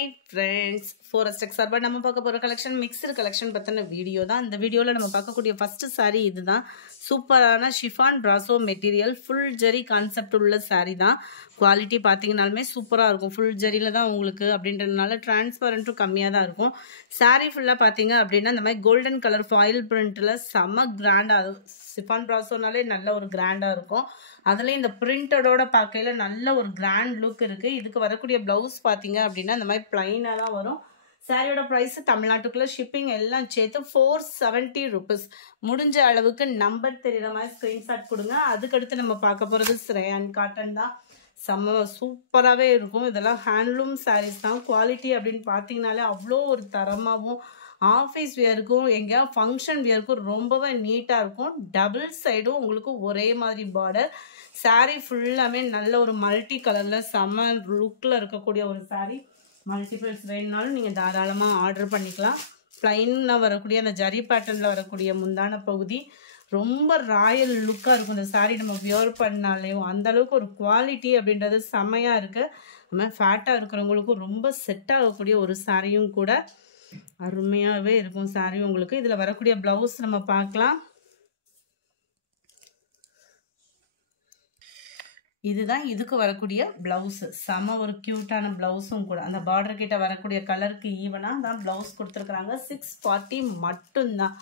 Hi friends, Forest Exarba நம்ம பார்க்க போற கலெக்ஷன் மிக்ஸ்டு கலெக்ஷன் பத்தின வீடியோ தான். இந்த வீடியோல நம்ம பார்க்கக்கூடிய ஃபர்ஸ்ட் saree இதுதான். சூப்பரான ஷிஃபான் பிராசோ மெட்டீரியல் ஃபுல் ஜெரி கான்செப்ட் உள்ள saree தான். குவாலிட்டி பாத்தீங்கனாலுமே சூப்பரா இருக்கும். ஃபுல் ஜெரில தான் உங்களுக்கு அப்படின்றதுனால டிரான்ஸ்பரன்ட்டும் கம்மியா தான் இருக்கும். saree ஃபுல்லா பாத்தீங்க அப்படினா இந்த மாதிரி கோல்டன் கலர் ஃபாயில் பிரிண்ட்ல செம கிராண்டா ஷிஃபான் பிராசோனாலே நல்ல ஒரு கிராண்டா இருக்கும். அதுல இந்த பிரிண்டடோட பார்க்கையில நல்ல ஒரு கிராண்ட் லுக் இருக்கு. இதுக்கு வரக்கூடிய பிளவுஸ் பாத்தீங்க அப்படின்னா இந்த மாதிரி பிளைனா தான் வரும். சாரியோட பிரைஸ் தமிழ்நாட்டுக்குள்ள ஷிப்பிங் எல்லாம் சேர்த்து 470 rupees. முடிஞ்ச அளவுக்கு நம்பர் தெரியற மாதிரி ஸ்கிரீன்ஷாட் கொடுங்க. அதுக்கடுத்து நம்ம பார்க்க போறது ரயான் காட்டன் தான். செம்ம சூப்பராகவே இருக்கும். இதெல்லாம் ஹேண்ட்லூம் சாரீஸ் தான். குவாலிட்டி அப்படின்னு பார்த்தீங்கனாலே அவ்வளோ ஒரு தரமாகவும் ஆஃபீஸ் வியருக்கும் எங்கேயாவது ஃபங்க்ஷன் வியருக்கும் ரொம்பவே நீட்டாக இருக்கும். டபுள் சைடும் உங்களுக்கு ஒரே மாதிரி பார்டர். சாரீ ஃபுல்லாமே நல்ல ஒரு மல்டி கலரில் செம்ம லுக்கில் இருக்கக்கூடிய ஒரு சாரீ. மல்டிபிள்ஸ் வேணுனாலும் நீங்கள் தாராளமாக ஆர்டர் பண்ணிக்கலாம். ப்ளைனாக வரக்கூடிய அந்த ஜரி பேட்டர்னில் வரக்கூடிய முந்தான பகுதி ரொம்ப ராயல் லுக்காக இருக்கும். இந்த சாரீ நம்ம வியர் பண்ணாலேயும் அந்தளவுக்கு ஒரு குவாலிட்டி அப்படின்றது செம்மையாக இருக்குது. நம்ம ஃபேட்டாக இருக்கிறவங்களுக்கும் ரொம்ப செட் ஆகக்கூடிய ஒரு சாரியும் கூட. அருமையாகவே இருக்கும் சாரீ உங்களுக்கு. இதில் வரக்கூடிய ப்ளவுஸ் நம்ம பார்க்கலாம். இதுதான் இதுக்கு வரக்கூடிய பிளவுஸ். செம ஒரு கியூட்டான பிளவுஸும் கூட. அந்த பார்டர் கிட்ட வரக்கூடிய கலருக்கு ஈவனா தான் பிளவுஸ் கொடுத்துருக்காங்க. 640 மட்டும்தான்.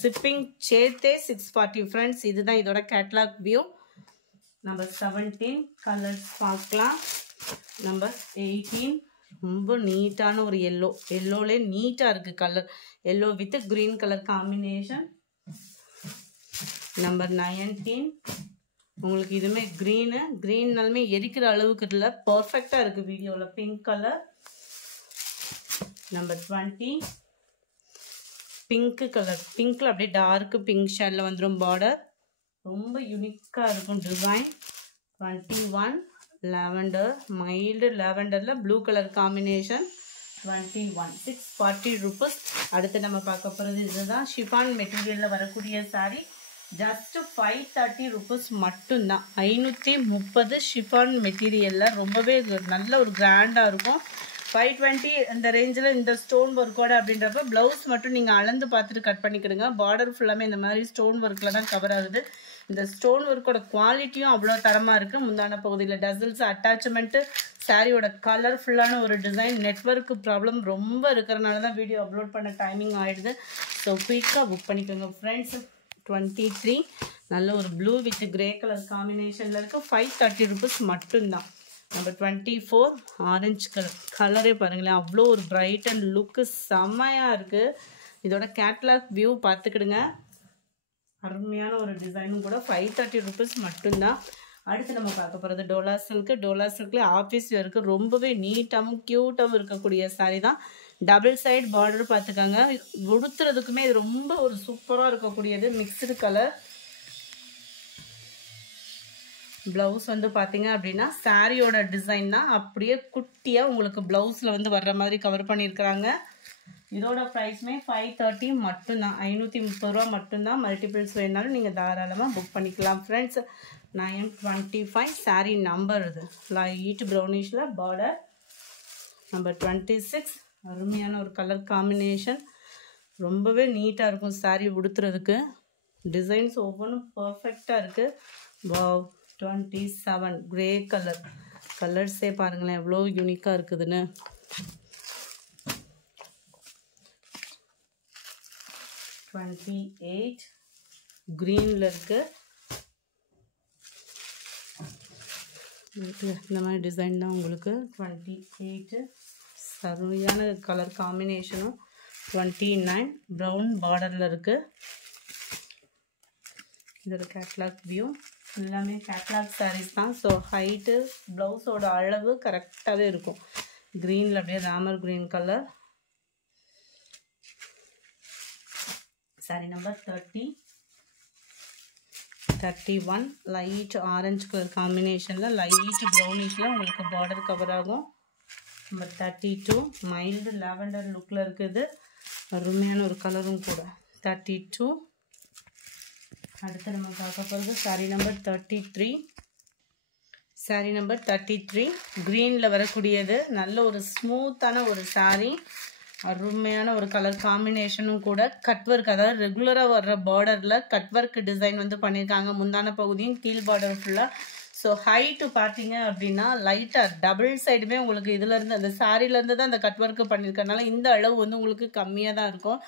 ஷிப்பிங் சேர்த்தே 640 ஃப்ரெண்ட்ஸ். இதுதான் இதோட கேட்லாக் வியூ. நம்பர் 17 கலர்ஸ் பார்க்கலாம். நம்பர் 18 ரொம்ப நீட்டான ஒரு எல்லோ. எல்லோலே நீட்டா இருக்கு colour. Yellow with green colour combination. Number 19 உங்களுக்கு இதுமே கிரீன்னாலுமே எரிக்கிற அளவுக்கு இல்லை, பர்ஃபெக்டா இருக்கு வீடியோல. Pink colour. Number 20 pink colour. பிங்க்ல அப்படியே டார்க் பிங்க் ஷேட்ல வந்துடும் பார்டர். ரொம்ப யூனிக்கா இருக்கும் டிசைன். 21 லாவெண்டர், மைல்டு லாவெண்டர்ல ப்ளூ கலர் காம்பினேஷன். 21 640 rupees. அடுத்து நம்ம பார்க்க போறது இதுதான். ஷிஃபான் மெட்டீரியல்ல வரக்கூடிய சாரி. ஜஸ்ட் 530 rupees மட்டும்தான். 530 ஷிஃபான் மெட்டீரியல்ல ரொம்பவே நல்ல ஒரு கிராண்டா இருக்கும். 520 இந்த ரேஞ்சில் இந்த ஸ்டோன் ஒர்க்கோட அப்படின்றப்ப பிளவுஸ் மட்டும் நீங்கள் அளந்து பார்த்துட்டு கட் பண்ணிக்கிடுங்க. பார்டர் ஃபுல்லாமே இந்த மாதிரி ஸ்டோன் ஒர்க்கில் தான் கவர் ஆகுது. இந்த ஸ்டோன் ஒர்க்கோட குவாலிட்டியும் அவ்வளோ தரமாக இருக்குது. முந்தான பகுதியில் டசல்ஸ் அட்டாச்மெண்ட்டு, சாரியோட கலர்ஃபுல்லான ஒரு டிசைன். நெட்வொர்க் ப்ராப்ளம் ரொம்ப இருக்கிறனால தான் வீடியோ அப்லோட் பண்ண டைமிங் ஆகிடுது. ஸோ குயிக்காக புக் பண்ணிக்கோங்க ஃப்ரெண்ட்ஸ். 23 நல்ல ஒரு ப்ளூ வித் கிரே கலர் காம்பினேஷனில் இருக்குது. 530 rupees மட்டும்தான். Number 24 orange colour. கலரே பாருங்களேன், அவ்வளோ ஒரு பிரைட் அண்ட் லுக்கு செம்மையாக இருக்குது. இதோட கேட்லாக் வியூ பார்த்துக்கிடுங்க. அருமையான ஒரு டிசைனும் கூட. 530 rupees மட்டும்தான். அடுத்து நம்ம பார்க்க போகிறது டோலா சில்க்கு. டோலா சில்கில் ஆஃபீஸ் வேருக்கு ரொம்பவே நீட்டாகவும் க்யூட்டாகவும் இருக்கக்கூடிய சாரீ தான். டபுள் சைடு பார்டர் பார்த்துக்கோங்க. உடுத்துறதுக்குமே இது ரொம்ப ஒரு சூப்பராக இருக்கக்கூடியது. Mixed colour. பிளவுஸ் வந்து பார்த்தீங்க அப்படின்னா சாரியோட டிசைன் தான் அப்படியே குட்டியாக உங்களுக்கு பிளவுஸில் வந்து வர்ற மாதிரி கவர் பண்ணியிருக்கிறாங்க. இதோட ப்ரைஸ்மே 530 மட்டும்தான். 530 ரூபா மட்டும்தான். மல்டிபிள்ஸ் வேணாலும் நீங்கள் தாராளமாக புக் பண்ணிக்கலாம் ஃப்ரெண்ட்ஸ். 925 சாரீ நம்பர். இது லைட் ப்ரௌனிஷில் பார்டர். நம்பர் 26 அருமையான ஒரு கலர் காம்பினேஷன். ரொம்பவே நீட்டாக இருக்கும் சாரீ உடுத்துறதுக்கு. டிசைன்ஸ் ஒவ்வொன்றும் பர்ஃபெக்டாக இருக்குது. வாவ். 27 grey colour. கலர்ஸே பாருங்களேன் எவ்வளோ யூனிக்காக இருக்குதுன்னு. 28 க்ரீனில் இருக்குது. இந்த மாதிரி டிசைன் தான் உங்களுக்கு. 28 சரியான கலர் காம்பினேஷனும். 29 ப்ரௌன் பார்டரில் இருக்குது. இதோட கேட்லாக் வியூ. எல்லாமே கேட்லாக் சாரீஸ் தான். ஸோ ஹைட்டு ப்ளவுஸோட அளவு கரெக்டாகவே இருக்கும். க்ரீனில் அப்படியே Ramar green colour. Sorry number 30 31 light orange colour காம்பினேஷனில் லைட் ப்ரௌனிஷில் உங்களுக்கு பார்டர் கவர் ஆகும். நம்பர் 32 மைல்டு லாவெண்டர் லுக்கில் இருக்குது. அருமையான ஒரு கலரும் கூட. 32. அடுத்து நம்ம பார்க்க போகிறது சாரி நம்பர் 33 saree number 33 greenல வரக்கூடியது நல்ல ஒரு ஸ்மூத்தான ஒரு saree அருமையான ஒரு கலர் காம்பினேஷனும் கூட கட் வர்க் அதாவது ரெகுலரா வர்ற பார்டர்ல கட் வர்க் டிசைன் வந்து பண்ணிருக்காங்க முந்தான பகுதியும் கீழ் பார்டர் ஃபுல்லா ஸோ ஹைட்டு பார்த்தீங்க அப்படின்னா லைட்டாக டபுள் சைடுமே உங்களுக்கு இதுலேருந்து அந்த சாரிலேருந்து தான் அந்த கட் ஒர்க்கு பண்ணியிருக்கனால இந்த அளவு வந்து உங்களுக்கு கம்மியாக தான் இருக்கும்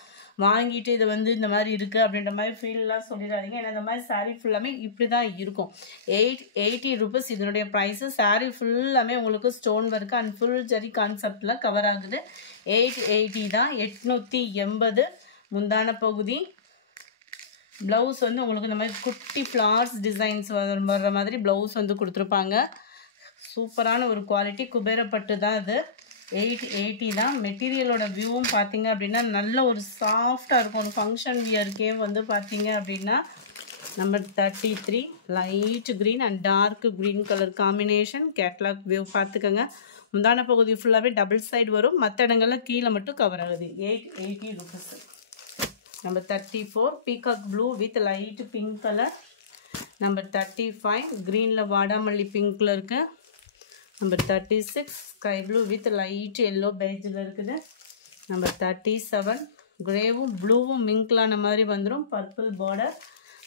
வாங்கிட்டு இது வந்து இந்த மாதிரி இருக்குது அப்படின்ற மாதிரி ஃபீல்லாம் சொல்லிடாதீங்க ஏன்னா இந்த மாதிரி சாரீ ஃபுல்லாமே இப்படி தான் இருக்கும் 880 rupees இதனுடைய ப்ரைஸு சாரீ ஃபுல்லாமே உங்களுக்கு stone work and full zari கான்செப்டில் கவர் ஆகுது 880 தான் 880 முந்தான பகுதி ப்ளவுஸ் வந்து உங்களுக்கு இந்த மாதிரி குட்டி ஃப்ளார்ஸ் டிசைன்ஸ் வர்ற மாதிரி ப்ளவுஸ் வந்து கொடுத்துருப்பாங்க சூப்பரான ஒரு குவாலிட்டி குபேரப்பட்டு தான் இது 880 தான் மெட்டீரியலோட வியூவும் பார்த்தீங்க அப்படின்னா நல்ல ஒரு சாஃப்டாக இருக்கும் ஒரு ஃபங்க்ஷன் வியர்க்கே வந்து பார்த்தீங்க அப்படின்னா number 33 light green and dark green colour combination catalogue view பார்த்துக்கோங்க முந்தான பகுதி ஃபுல்லாகவே டபுள் சைடு வரும் மற்ற இடங்களில் கீழே மட்டும் கவர் ஆகுது 880 rupees Number 34 peacock blue with light pink color. Number 35 green la vadamalli pink color irukku. Number 36 sky blue with light yellow beige la irukku. Number 37 grey blue mink la madiri vandrum purple border.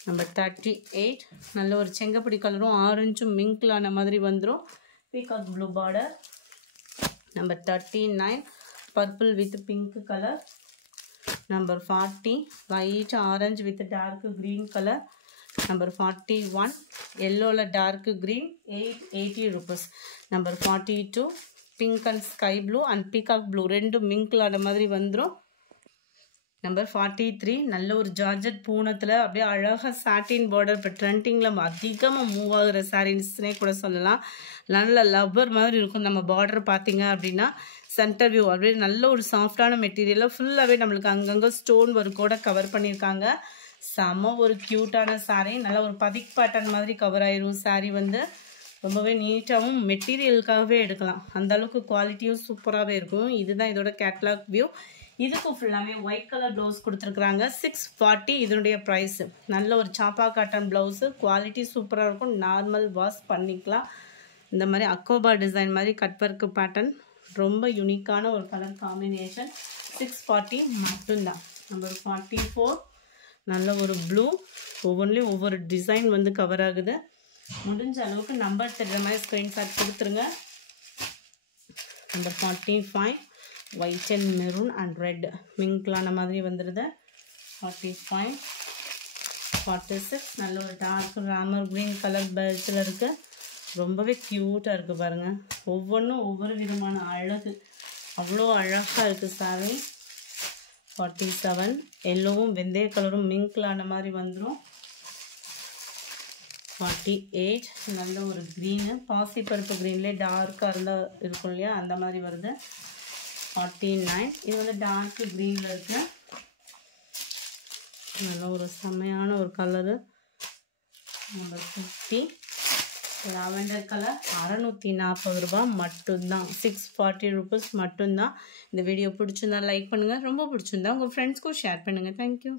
Number 38 நல்ல ஒரு செங்கப்படி கலரும் orange mink la madiri vandrum peacock blue border. Number 39 purple with pink color. Number 40 white orange with dark green color. Number 41 yellow la dark green 880 rupees. Number 42 pink and sky blue and peacock blue rendu mink la madiri vandrum. Number 43 நல்ல ஒரு georgette பூனத்துல அப்படியே அழகா சாட்டின் border இப்போ ட்ரெண்டிங்ல அதிகமா move ஆகுற சாரீஸ்னே கூட சொல்லலாம் நல்ல லப்பர் மாதிரி இருக்கும் நம்ம பார்டர் பார்த்தீங்க அப்படின்னா சென்டர் வியூ அப்படியே நல்ல ஒரு சாஃப்டான மெட்டீரியலில் ஃபுல்லாகவே நம்மளுக்கு அங்கங்கே ஸ்டோன் ஒர்க்கோட கவர் பண்ணியிருக்காங்க செம்ம ஒரு க்யூட்டான சாரீ நல்ல ஒரு பதிக் பேட்டர்ன் மாதிரி கவர் ஆயிரும் சாரீ வந்து ரொம்பவே நீட்டாகவும் மெட்டீரியலுக்காகவே எடுக்கலாம் அந்த அளவுக்கு குவாலிட்டியும் சூப்பராகவே இருக்கும் இதுதான் இதோட கேட்லாக் வியூ இதுக்கு ஃபுல்லாமே ஒயிட் கலர் ப்ளவுஸ் கொடுத்துருக்குறாங்க 640 இதனுடைய ப்ரைஸு நல்ல ஒரு சாப்பா காட்டன் ப்ளவுஸு குவாலிட்டி சூப்பராக இருக்கும் நார்மல் வாஷ் பண்ணிக்கலாம் இந்த மாதிரி அக்கோபா டிசைன் மாதிரி கட் ஒர்க் பேட்டர்ன் ரொம்ப யூனிக்கான ஒரு கலர் காம்பினேஷன் 640 மட்டும்தான் நம்பர் 44 நல்ல ஒரு ப்ளூ ஒவ்வொன்றிலையும் ஒவ்வொரு டிசைன் வந்து கவர் ஆகுது முடிஞ்ச அளவுக்கு நம்பர் தெரிகிற மாதிரி ஸ்க்ரீன்ஷாட் கொடுத்துருங்க number 45 white and maroon and red மிங்க்லான மாதிரி வந்துடுது 45 46 நல்ல ஒரு டார்க் ராமர் க்ரீன் கலர் பேட்சில் இருக்குது ரொம்பவே க்யூட்டாக இருக்குது பாருங்கள் ஒவ்வொன்றும் ஒவ்வொரு விதமான அழகு அவ்வளோ அழகாக இருக்குது சாரி 47 எல்லோவும் வெந்தய கலரும் மிங்க்லான மாதிரி வந்துடும் 48 நல்ல ஒரு க்ரீனு பாசிப்பருப்பு க்ரீன்லேயே டார்க்காக இருந்தால் இருக்கும் இல்லையா அந்த மாதிரி வருது 49 இது வந்து டார்க் க்ரீனில் இருக்குது நல்ல ஒரு செம்மையான ஒரு கலரு நம்பர் 50 லாவெண்டர் கலர் 640 ரூபாய் மட்டும்தான் 640 rupees மட்டும்தான் இந்த வீடியோ பிடிச்சிருந்தா லைக் பண்ணுங்கள் ரொம்ப பிடிச்சிருந்தா உங்கள் ஃப்ரெண்ட்ஸ்க்கும் ஷேர் பண்ணுங்கள் தேங்க்யூ